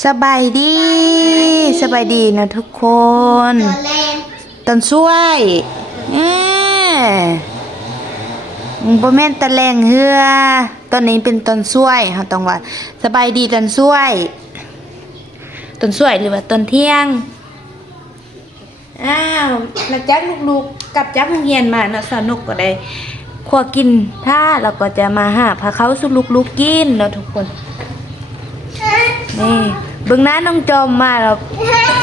สบายดีสบายดีนะทุกคนตัวแรงต้นช่วยเอ้บ่แม่นตะแลงเฮือต้นนี้เป็นต้นช่วยเฮาต้องว่าสบายดีต้นช่วยต้นช่วยหรือว่าต้นเที่ยงอ้าวหลังจากลูกๆกลับจากโรงเรียนมาเนาะสนุกก็ได้ครัวกินถ้าเราก็จะมาหาพาเขาสุลูกๆกินเนาะทุกคน นี่เบิ่งหน้าน้องจอมมาแล้ว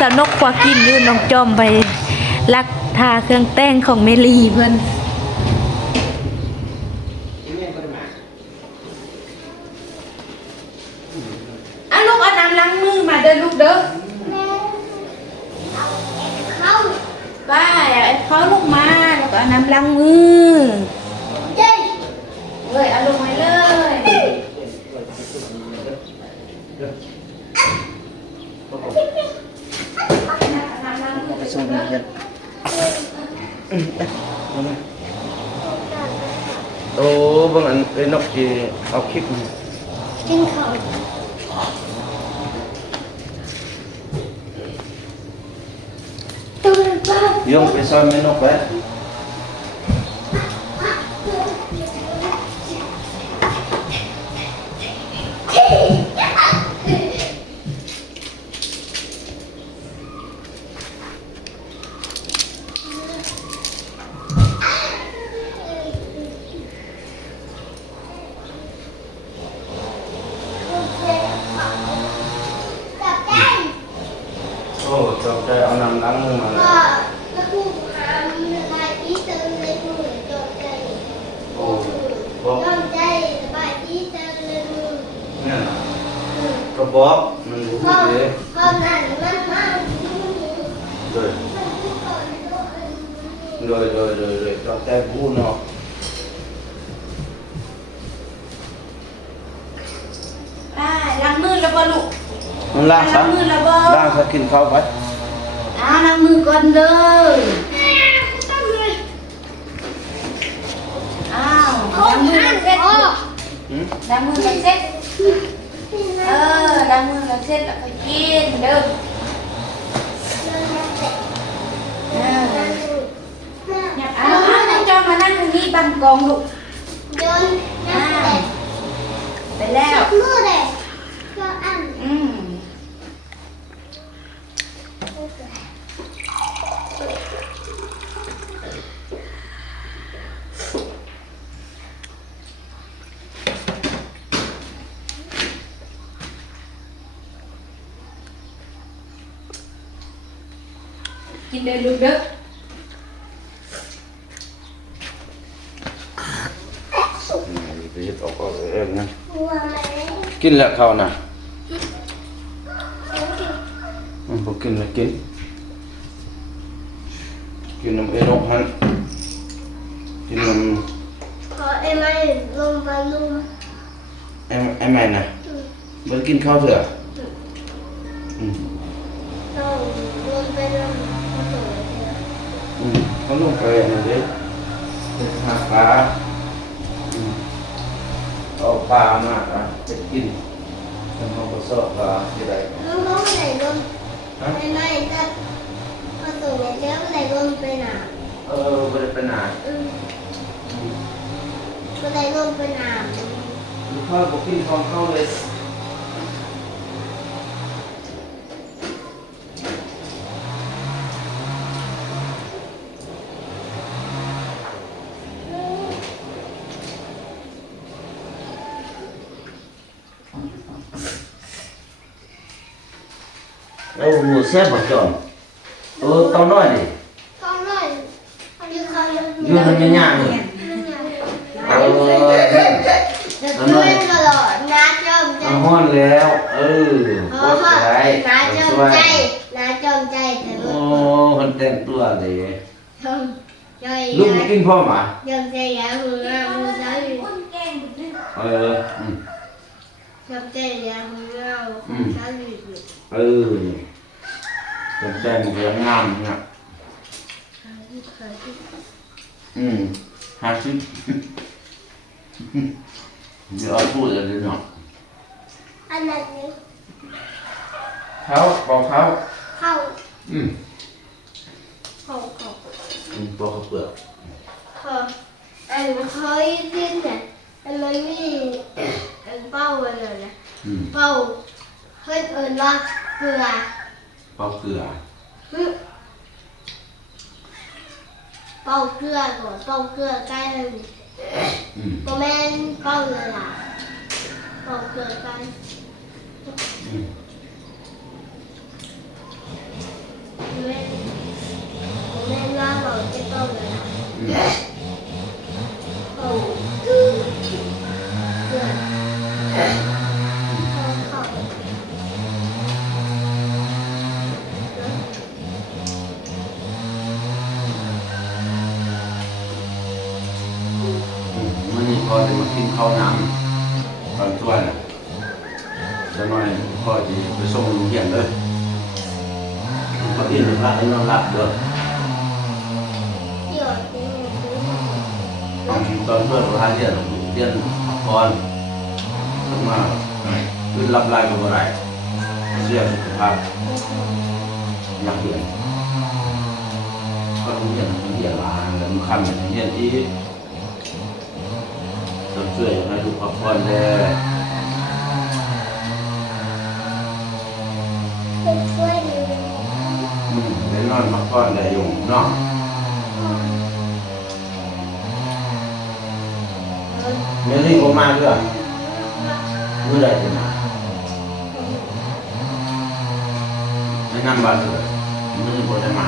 สนุกกว่ากินอยู่น้องจอมไปลักทาเครื่องแต่งของเมลีเพิ่นอะลูกเอาน้ำล้างมือมาเด้อลูกเด้อเข้าป้าเอาไอ้เขาลูกมาแล้วก็เอาน้ำล้างมือเย้เลยเอาลงมาเลยน้ำล้าง มือไปส่งเด้อเงินโอ้บางอันไอ้นกจีเอาคลิปนี่ กินข้าวตัวบ้า โยงไปซ่อนแม่นกไว้ จับได้ โอ้จบใจเอาน้ำล้างมือมาเลย ก็แล้วกูหามันอะไรที่เติมเลยกูจบใจ โอ้บอก จบใจสบายที่เติมเลยมึง เนี่ยนะก็บอกมันรู้ พ่อ ดี พ่อนั่นมันมาก โดยโดยโดยโดยโดยจบใจพูดเนาะ อ่าล้างมือแล้วบ่ลูก มันล้างซะ ล้างมือแล้ว บ่ล้างซะกินข้าวไปอ่าล้างมือก่อนเด้ออ้าวพ่อล้างมือนั่นเสร็จพ่อหืมล้างมือแล้วเสร็จเออล้างมือแล้วเสร็จแล้วก็กินเด้อเอออยากเอาเอาน้องจอมมานั่งตรงนี้บังกองลูกโดนน้ำแตกไปแล้วมือเลยก็อันอืมกินเด้อลูกเด้อไปเฮ็ดออกเอาเองนะหัวไหมกินแล้วข้าวน่ะอืมบ่กินแล้วกินกินน้ำเอ็นอกมันกินน้ำขอไอ้ไม้ลงไปลุมไอ้ไอ้แม่น่ะบ่กินข้าวเถอะอืม ต้องลงไปลงมาสวยเลย อืมเขา ลงไปอันนั้นเด้ไปหาปลาอืมเอาปลามาอะจะกินทำเอาก็สอบปลาที่ใดน้องน้องไหนลงฮะไอ้ไม้จะมาสวยแล้วไหนลงไปหนาเออบ่ได้ไปไหนอืมอืมก็ไหนลงไปหนาลูกค้าบ่กินของเขาเลย โอ้โหแซ่บบ่จอมเออเต้าน้อยดิท้องเลยยืนเขาเลยอยู่ทำยังไงนี่เออจะช่ เอาฮ้อนแล้วเอออ๋กอดไว้นะจอมช่วยใจนะจอมใจแต่โอ้ลูกคนแต่งตัวดิจอมใจลูกนะกินพ่อหมาจอมใจอยากหัวเราหัวใจเอออืมจอมใจอยากหัวเราหัวใจเออคนแต่งตัวงามนะอืมหาชิเดี๋ยวเอาพูดอะไรเนาะอันนั้นนี่เขาปอกเขาเข้าอืมเข้าเข้าอืมปอกเขาเปลือกเข้าอันเคยเล่นเนี่ยอันมันมีอันเป้าอะไรนะอืมเป้าเฮ้ยเอิญว่าเกลือ ปอกเกลือหึเป้าเกลือก่อนเป้าเกลือใกล้เลยอืมโมแมนเป้าเลยล่ะเป้าเกลือใกล้อืมโมแมนโมแมนว่าเราจะเป้าเลยล่ะ อืม พระให้นอนหลับเด้อเดี๋ยวนี้ตอนตอนช่วยพระเรียนเรียนก่อนต้องมาขึ้นรับรายเป็นอะไรเสียสุขภาพอยากเรียนก็โรงเรียนโรงเรียนหลานแล้วมันคันโรงเรียนที่ต้องช่วยให้ลูกพักผ่อนแน่เป็นช่วยดูอืมได้ นอนพักผ่อนได้อยู่เนาะเมื่อนี้ผมมาเพื่อเมื่อไหรจะมาไม่นั่งบ้านเลยเมื่อนี้ผมจะมา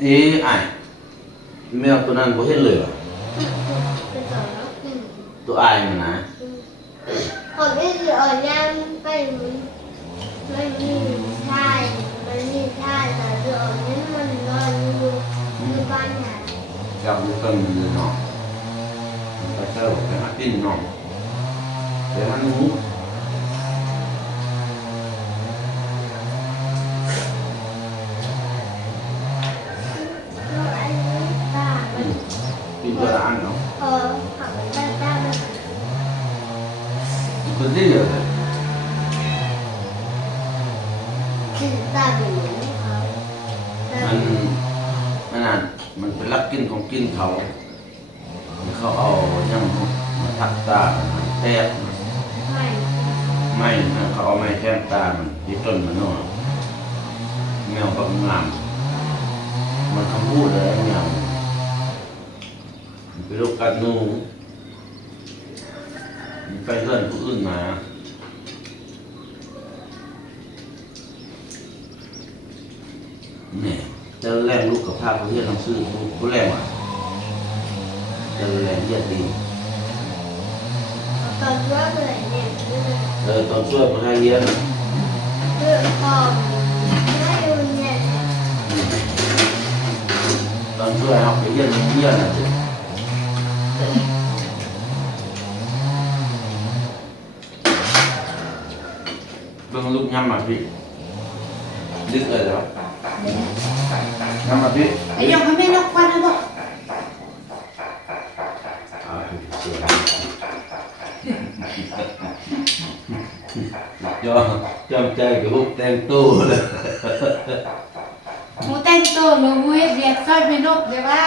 เอ๊ะไอ้แมวตัวนั้นผมเห็นเลยว่ะเป็นสองแล้วอืมตัวไอ้มันนะผมไม่เคยอ่อนย่างไปมันไม่มีท่ายมันมีท่ายแต่เดี๋ยวนี้มันนอนอยู่ที่บ้านใหญ่จับมันต้นมันเนาะไปเช่าไปหาปิ้นเนาะไปหาหนูแล้วอันนี้ตามัน ปิ้นตัวละอันเนาะ พอขับไปตาตามัน ตัวนี้เลยคือตาเป็นอย่างนี้เขาตามันมันอะมันเป็นรับกินของกินเขา เขาเอาย่ำมาทักตาแทบไม่ไม่นะเขาเอาไม้แทงตามันที่ต้นมันเนาะแมวกับงามมันคำพูดเลยแมวมันเป็นโรคกัดหนูมัน ไปเลื่อนผู้อื่นมาเนี่ยเจอแรงลูกกับภาพเขาเรียกหนังสือผู้แรงอะเจอแรงเยียดดีตอนว่าเหนื่อยเนี่ยคือเออตอนช่วยพระเรียนคือพอไม่อยู่เนี่ยตอนช่วยเอาไปเรียนเรียนน่ะ สิเบิ่งลูกย้ำมาพี่ดึกเลยแล้วย้ำมาพี่ไอ้ยองให้แม่นกควันนะบอกอ่าพี่เสียยอมจำใจกับพวกแต่งตู้เลยหมูแต่งตัวหนูหมูเฮ็ดเรียกซอยแม่นกเดี๋ยวว่า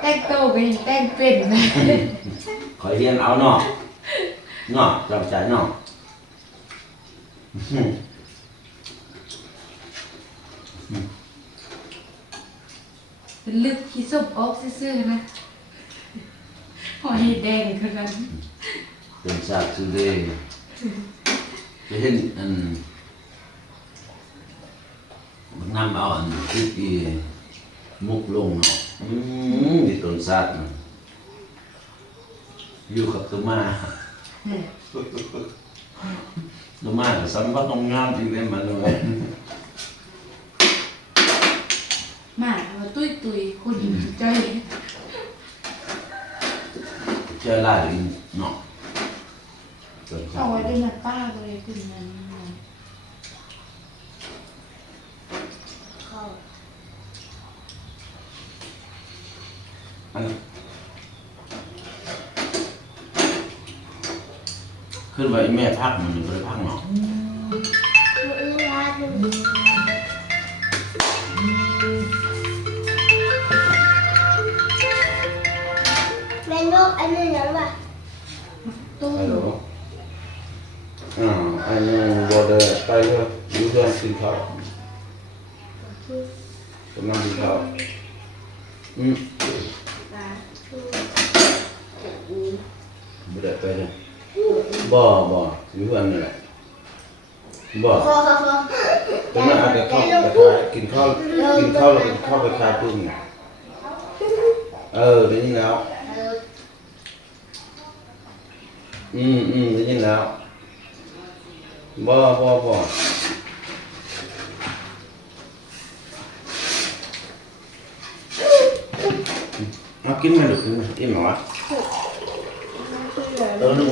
แต่งตัวก็ยังแต่งเป็นนะขอเรียนเอาเนาะเนาะจำใจเนาะ เป็นลึกขี้ส้มออกซื่อๆนะหอยแดงคือกันเป็นชาติสุดเลยจะเห็นอันมันนำเอาอันที่ตีมุกลงเนาะอืมที่ต้นชาติน่ะอยู่กับตัวมา ตัวมาก็สำคัญต้องงามจริงเลยมันเลยหมาว่าตุ้ยตุยๆคนใจเจอหลายลิงเนาะต้นชาเอาไว้ติด้วยนะป้าเลยคุณนั้น เขา อัน ขึ้นไปแม่พักมันอยู่บนพักเนาะมืออื่นลาดแม่นกอันนี้ยังป่ะตู้ฮัลโหลอ่าอันนี้บอเดอร์ไปเลยยูเดินกินข้าวกำลังกินข้าวอืมไม่ได้ไปเลย บ่บ่อยู่อันนี่แหละบ่คอคอคอตอนนั้นอาจจะเข้าไปขายกินข้าวกินข้าวแล้วก็เข้าไปขายปึ้งน่ะเออได้ยินแล้ว อืมอืมได้ยินแล้วบ่บ่บ่มากินมาดูกินหรอวะเออนึกว่ากินหนังข้าอันนั้นนะครับอื ม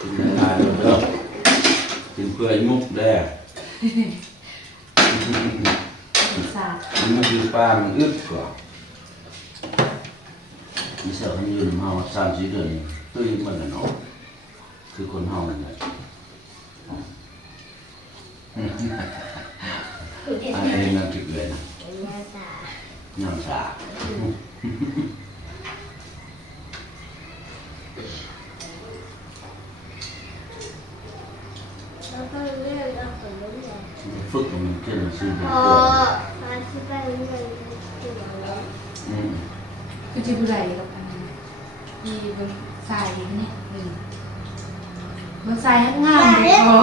กินได้แล้วเด้อกินเพื่อไอ้มุกแด้สาด มันมาคือปลามันอึดกว่า มีเสือมันอยู่ในเฮาสามสี่เดือนตื้อมันน่ะเนาะคือคนเฮานั่นแหละอันนี้นั่นคือเลยนะหน้าตาน้ำชาแล้วก็เรื่องเอาขนมใหญ่ฝึกมันเก่งซื้อเป็นพอตัวมาที่บ้านเรื่องที่หลังแล้วอืมคือจิบุไร เบอันนี้มีบนทรายนี่หนึ่งบนทรายงามเลยพอ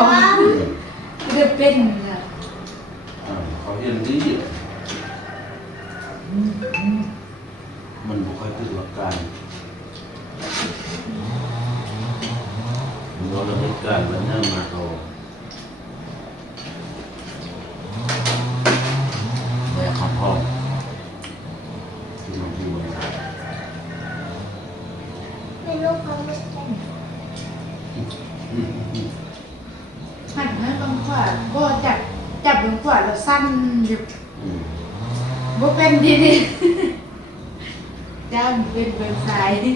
เดือเป็นเลย อ่าเขาเห็นดีมันบ่ค่อยคือหลักการมันเราเหตุการณ์มันนั่งมาโตแต่ขับพ่อที่มันที่มัน ไม่รู้เขาไม่ใช่ หันให้บางขวาก็จับจับบางขวาแล้วสั้นอยู่ อืม บ่เป็นดีดีจ้ามันเป็นบนทรายนี่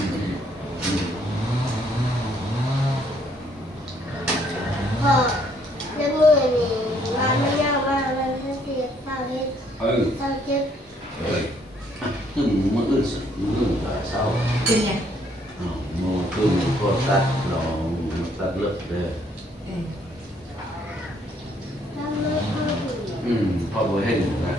พอในมือนี่มาไม่ยากมากเลยถ้าเสียเศร้าเฮ็ด เอ้ย เศร้าเจ็บ เอ้ยคือมืออื่นสิมืออื่นก็เศร้า เป็นไง อ้าวมือคือมือก็ตัดเราตัดเลือดเลย เออ ถ้าไม่เข้าถึง อืมพอบ่เห็นนะ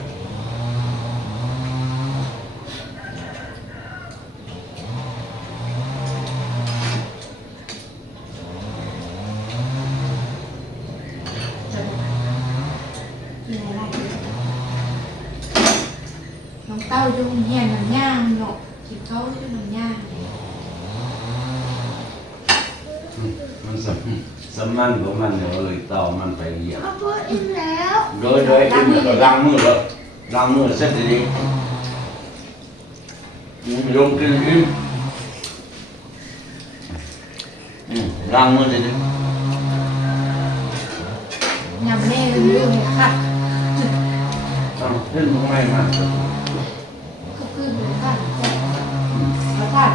กินอะไรน้องเต้าอยู่เฮียนมันย่างเนาะกินเขาอยู่มันย่าง มัน สำสำมันของมันเนี่ยเลยต่อมันไปเหยียบข้าวโพดอิ่มแล้วโดยโดยกินแล้วก็ล้างมือแล้วล้างมือเสร็จดีๆอืมลงกินอิ่มอืมล้างมือดียำแม่เรื่องค่ะๆต้องเล่นของไม่มาก็คือหมูค่ะแล้วค่ะ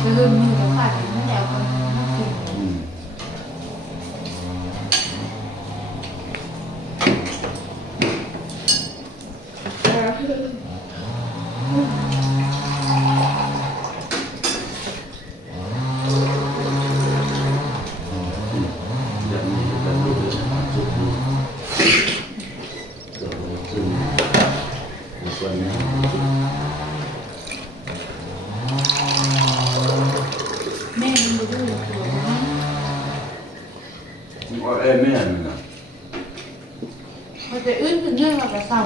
คือมือแล้วค่ะนั่นแหละคนน่ากิน อืม แบบนี้ก็จะรู้เลยนะครับสุดดูเกิดอะไรขึ้นในส่วนนี้ แม่มันดูดูตัวนะ ว่าเอ้ยแม่นี่นะ มันจะอื้นขึ้นเรื่องเราจะเศร้า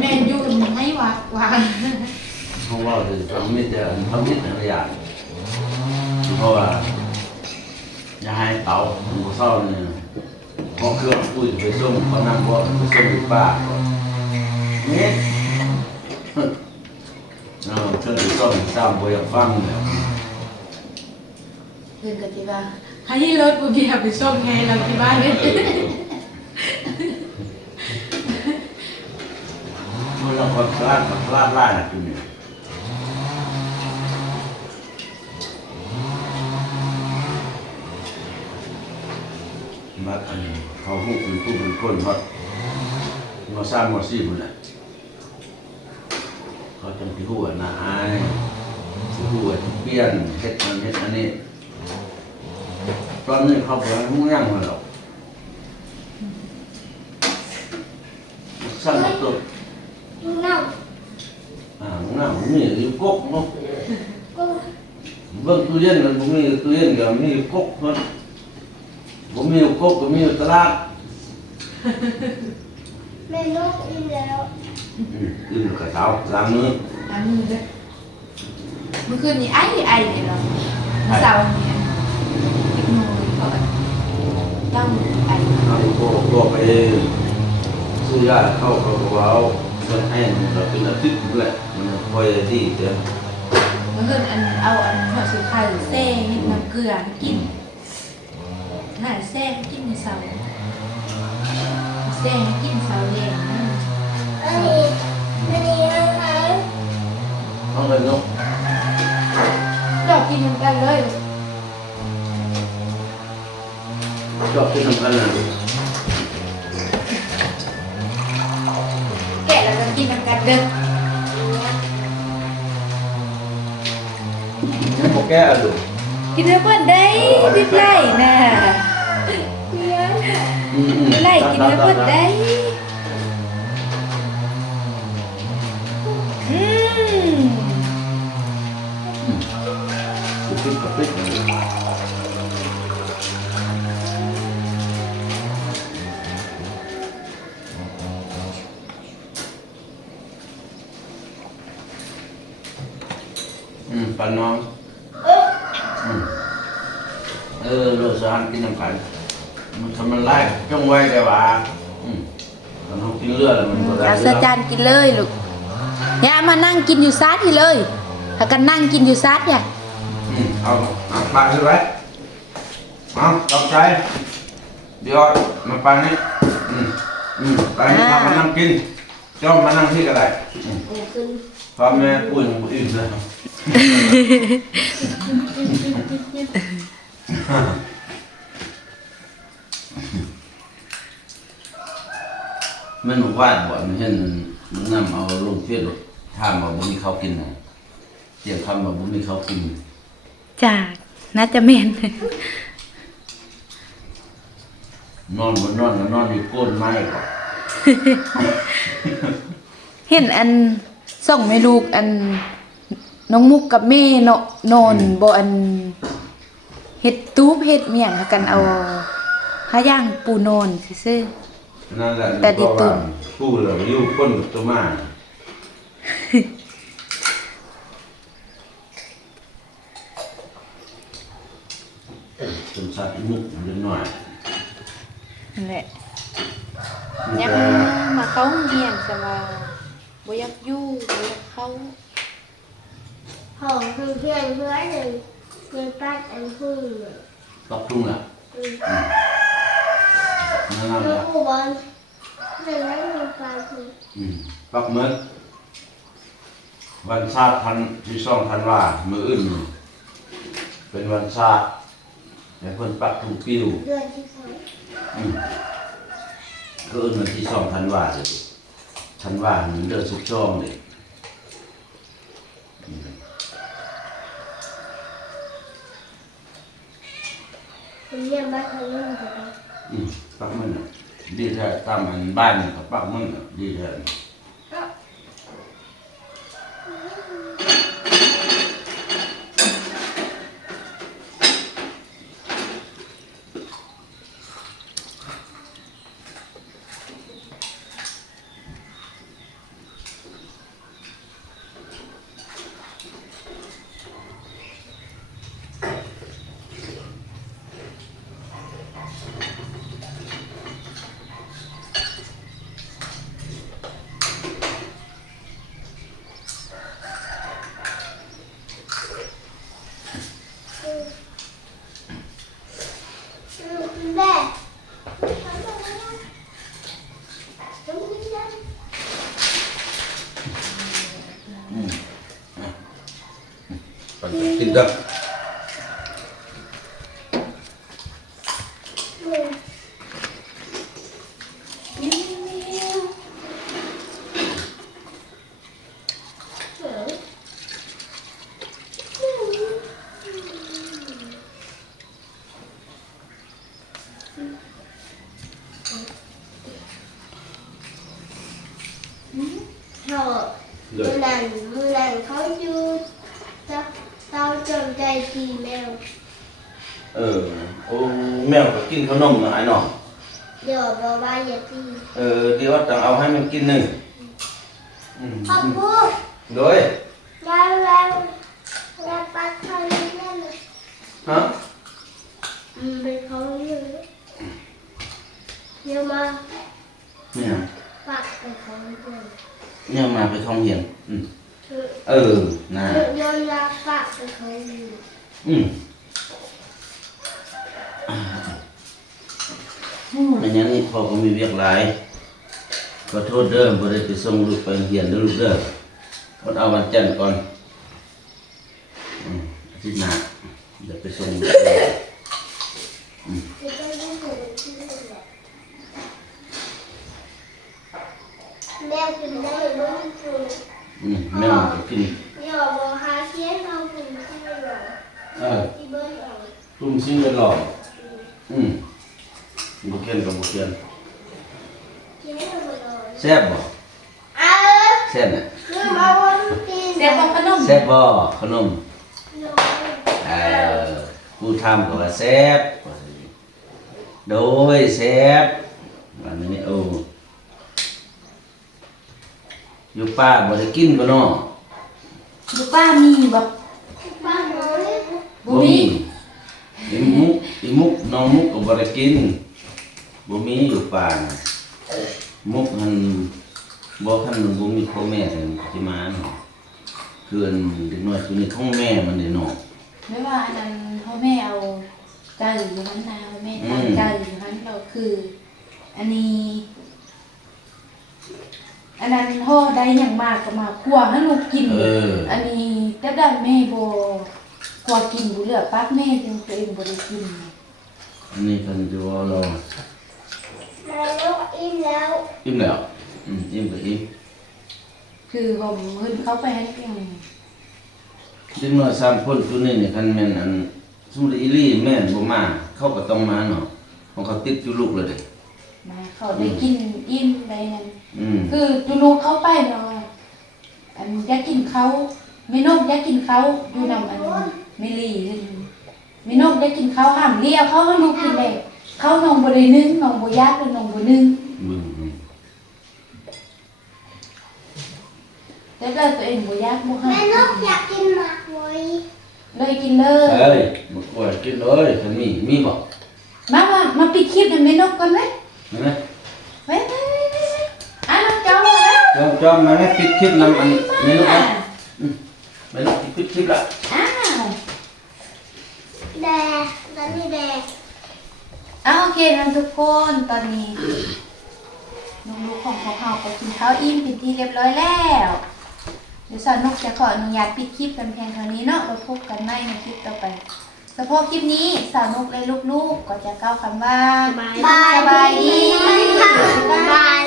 แม่อยู่ให้วัดวาง เขาว่าจะทำมิตรทำมิตรอะไรอย่างเพราะว่า อย่าให้เต่าหมูเศร้าเนี่ยเพราะเครื่องอุ้ยไปส้มเขานั่งบ่ไปส้มอยู่ป้าเนี่ยเออเครื่องส้มเศร้าบ่อยากฟังเนี่ย เพื่อนก็ที่ว่าให้รถบุเบียไปส่งไงเราที่บ้านเนี่ยมันเราความสะอาดความสะอาดล่าน่ะกินเนี่ยมาอันนี้เขาหูเป็นผู้เป็นคนเพราะมาสร้างมาซี่มันน่ะเขาจังที่หัวหน้าอายที่หัวที่เปลี่ยนเฮ็ดอันเฮ็ดอันนี้ ตอนนี้เขาบอกมุ่งยั่งมาหรอกสร้างตัวเน่าอ่ามึงน่ะมึงมีอยู่กกเนาะก็เบิ่งตู้เย็นมันบ่มีตู้เย็นก็มีอยู่กกเนาะบ่มีอยู่กกก็มีอยู่ตลาดแม่นกอีแล้วอืมอื่นก็เช้าล้างมือล้างมือด้วยเมื่อคืนนี้ไอ้ไอ้เนี่ยเนาะเมื่อเช้าเนี่ ตั้งไอ้เอาโกโกไปซื้อยาเข้าเขาก็ว่าเอาเงินให้มันก็เป็นอาทิตย์นั่นแหละมันค่อยดีเด้อเมื่อคืนอันเอาอันหัวสุดท้ายแซ่เห็ดน้ำเกลือให้กินหาแซ่ให้กินในเสาแซ่ให้กินเสาแดงนะอันนี้อันนี้อะไรเอาเลยเนาะดอกกินน้ำกันเลย ชอบกินน้ำกันน่ะแกะแล้วก็กินน้ำกันเด้อยังบ่แก้อะลูกกินเนื้อเปิ้ลได้ดิบไล่น่ะอืมอืมไล่กินเนื้อเปิ้ลได้ อืมปานน้องอืมเออเราสารกินน้ำกันมันทำมันไล่จ้องไว้แต่ว่าอืมตอนเรากินเลือดแล้วมันก็ได้เอาเลืสะอดจานกินเลยลูกอย่ามานั่งกินอยู่ซัดที่เลยถ้ากันนั่งกินอยู่ซัดอย่าอืมเอาเอาปากใช่ไหมเอาตกใจเดี๋ยวมาปานนี้อืมอืมปานนี้มานั่งกินจ้องมานั่งที่ก็ได้อืมกูขึ้นพ่อแม่ปุ้ยมันอื่นเลย มันวาดบ่มันเห็นมันนำเอาลงเฟซถามว่าบ่มีเขาวกินน่ะเสียงคำว่าบ่มีเขาวกินจ้าน่าจะเมนนอนบนนอนก็นอนอยู่ก้นไม้ก่อนเห็นอันส่งแม่ลูกอัน น้องมุกกับแม่เนาะนอนบ่อันเฮ็ดตูบเฮ็ดเมียงหากันเอาหาย่างปูนอนซื่อ นั่นแหละแต่ดิตุนพูดแล้วอยู่ก้นกับตัวมาจนสัตว์มุกเล็กน้อยๆนั่นแหละมันยังจะมาเข้าโรงเรียนแต่ว่าบ่อยากอยู่บ่อยากเข้า หอมคือเพื่อนเพื่อนหนึ่งเพื่อนป้าอันพึ่งเลยตอกทุ่งละอืมนั่นนั่นแล้ละวกูบอลหนึ่งแล้วมีปลาคืออืมปักเหมือนวันชาติพันที่สองพันว่ามืออื่น เป็นวันชาติแต่เพิ่นปักทุ่งปิ้ว เดือนที่สองอืมก็อื่นวันที่สองพันว่าเลยพันว่ามันเดือนสุกช่องเลยอืม เป็นเรื่องบ้านเขาเรื่ออืมปักมันน่ะดีแท้ตามอันบ้านนี่ก็ปักมันน่ะดีแท้ เด้อ เขามือนั่นมือนั่นเขาอยู่เต้าเต้าจนใจดีแมว เออโอ้แมวก็กิน ขนมนะไอ้น้องเดี๋ยวบอกว่าอย่าตีเออเดี๋ยวต้องเอาให้มันกินหนึ่งอืมพ่อพูดโดยแล้วแล้วแล้วปัดเขาเล่นเล่นฮะอืมเป็นเขาเยอะเดี๋ยวมาเนี่ยปัดเป็นเขาเยอะเนี่ยมาไปท่องเรียนอืมคือเออนะเดี๋ยวมาปัดเป็นเขาเยอะอืม อันนี้นี่พ่อก็มีเวียกหลายขอโทษเด้อบ่ได้ไปส่งลูกไปเรียนเด้อลูกเด้อวันเอาวันจันทร์ก่อนอืมอาทิตย์หน้าเดี๋ยวไปส่งลูกเด้อเดี๋ยวจะได้เห็นที่นี่แหละแม่กินได้บ้างคืออืมแม่มันก็กินเดี๋ยวบอกหาเทียนเราเป็นที่ไหนเออที่เบิ้ลเอาทุ่มซิ่งเลยหรอกอืม บ่เคียนกับบ่เคียนเทียนเราไปเอาแซ่บบ่เอาแซ่บน่ะคือมาวันตีนเสียบของขนมแซ่บบ่ขนมโยเออผู้ทำก็ว่าแซ่บโดยแซ่บวันนี้โอ้อยู่ป้าบ่ได้กินก็เนาะอยู่ป้ามีแบบบ้านน้อยบ่มีอีมุกอีมุกน้องมุกก็บ่ได้กิน บ่มีอยู่ป่าน่ะมุกหันบ่คันบ่มีพ่อแม่ถึงสิมาเนาะคืออันเด็กน้อยตัวนี้ท้องแม่มันนี่เนาะไม่ว่าอันนั้นพ่อแม่เอาไก่อยู่นั้นนะพ่อแม่อืมทำไก่อยู่นั้นเราคือ อันนี้ อันนั้นพ่อได้อย่างมากก็มาคั่วให้ลูกกิน เออ อันนี้แต่ได้แม่บ่คั่วกินบ่เหลือปักแม่จึงตัวเองบ่ได้กิน อันนี้เพิ่นจะว่าเรา นายกอิ่มแล้วอิ่มแล้วอืมอิ่มก็อิ่มคือผมเพิ่นเข้าไปให้เพียงเด็กน้อยสามคนตัวนี้นี่คันแม่นอันสมมุติอีหลี่แม่นบ่มาเขาก็ต้องมาเนาะของเขาติดอยู่ลูกเลยเด้มาเขาได้กินอิ่มได้นั่นอืมคือจูลูกเข้าไปเนาะอันอยากกินเขาไม่นกอยากกินเขาอยู่นำอันไม่ลีไม่นกอยากกินเขาห้ามเลี้ยวเขาให้ลูกกินเลย เขานองบ่ได้นึ่งนองบ่ยากเลยนองบ่นึ่งมึงอืมแต่ได้ตัวเองบ่ยากบ่ห้าแม่มนกอยากกินหมากมวยเลยกินเลยเอ้ยบ่กลัวกินเลยคันมีมีบ่มามามาปิดคลิปให้แม่นกก่อนไหมเห็นไหมไว้ไว้ไว้ไว้ไว้อะน้องจอมมาแล้วจอมจอมมาให้ปิดคลิปนำอันเมนูอะเมนูปิดคลิปละอ้าวแดงตอนนี้แดงเอาโอเคนะทุกคนตอนนี้น้องลูกของเขาเฮาก็กินข้าวอิ่มเป็นที่เรียบร้อยแล้วเดี๋ยวสอนนกจะขออนุญาตปิดคลิปกันเพียงเท่านี้เนาะเราพบกันใหม่ในคลิปต่อไปสำหรับคลิปนี้สาวนกและลูกๆก็จะกล่าวคำว่าบายสบายดีบาย